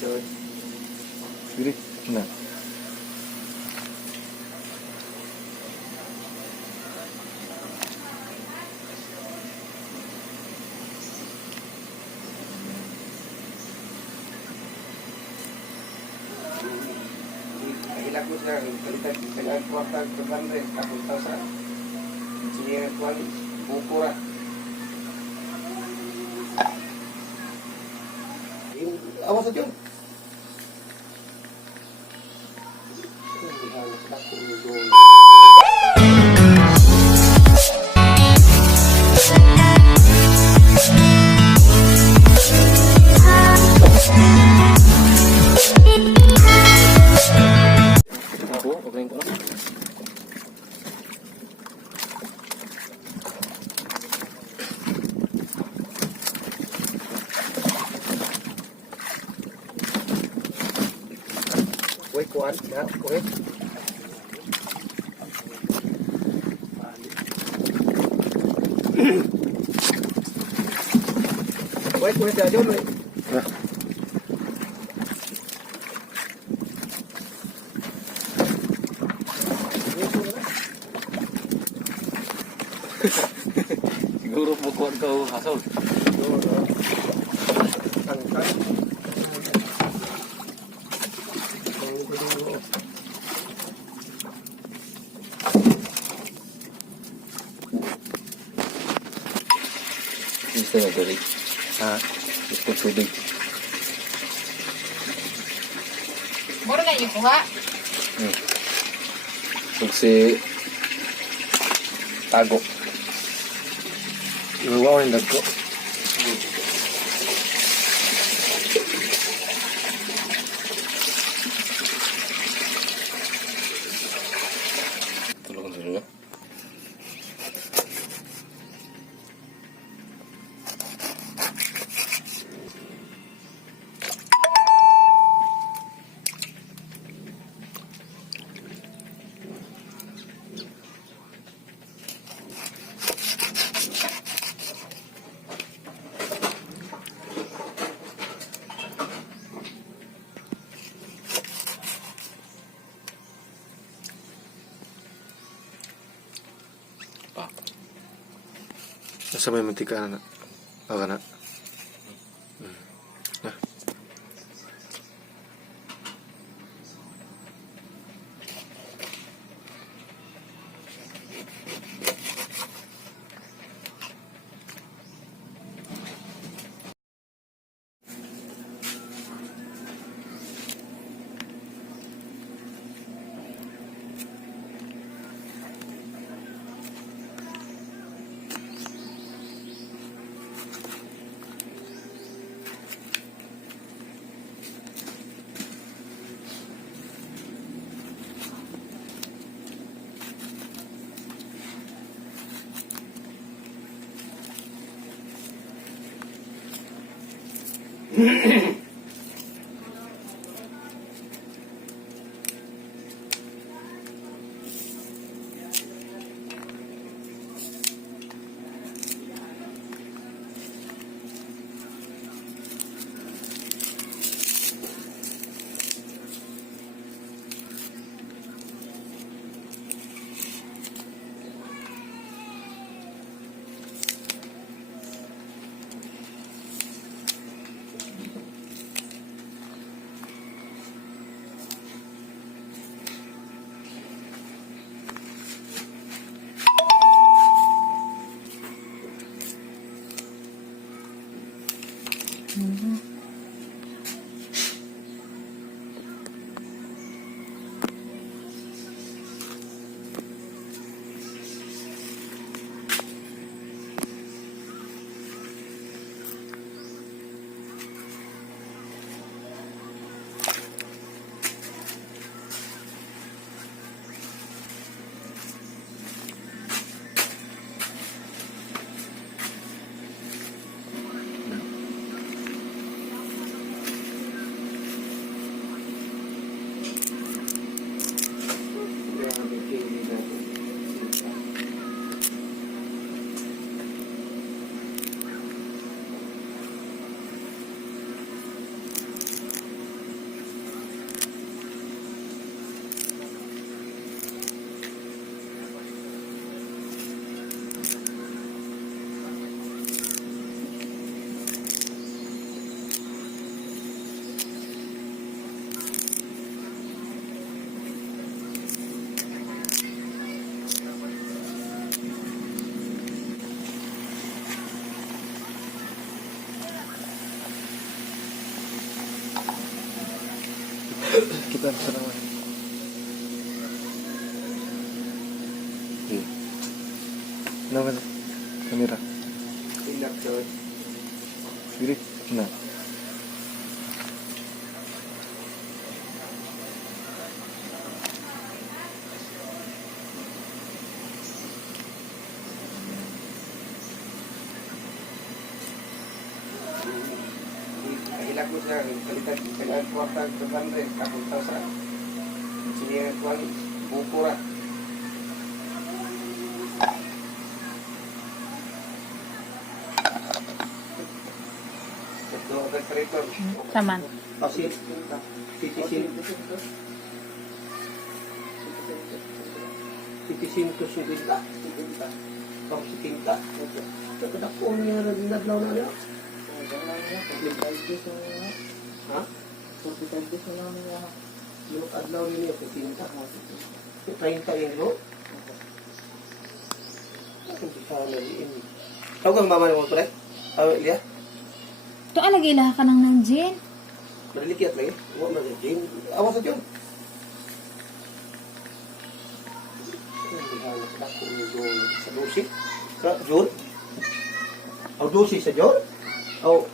Good. Diri. Nah. Kahilak mo siya, kalitan, kailangan kwarta, kaganda, kapunta sa engineering college, Bukura. Yung, awas at yun. Hindi halos na kung doon. Okay ko na. Uy, kuhan, ya, uy. Uy, kuhan siya dyan, uy. Nah. Siguro bukuan kau hasil. Gusto na tubig. Gusto tubig. Mura na yung kuha. Kung si tago. Iwaw yung dagko. Tulungan dulu ya. Nasa may mantika na. Baka na. Nah. Kita sa naman. Naman. Kamera. Hilak daw. Sige. Na. Hilak mo siya, kalitan, kailangan kuwarta, 200, kapunta sa siya kuwan, bukura. Ito, refrigerator. Saman. Kasi, titisin. Titisin ko siya kita. Pang si Tinta. Kadak ko niya naglaw na niya. Ha? Yung adlaw rin niya, Tinta. 30 rin mo? Hindi ka naliin. Tawag ang mama mo ito rin? Ilya? Ito alagila ka nang ng gin. Malilikit lagi. Huwag na Jane. Awas sa John. Sa dosi. Sa John? Ang dosi sa John? Oh,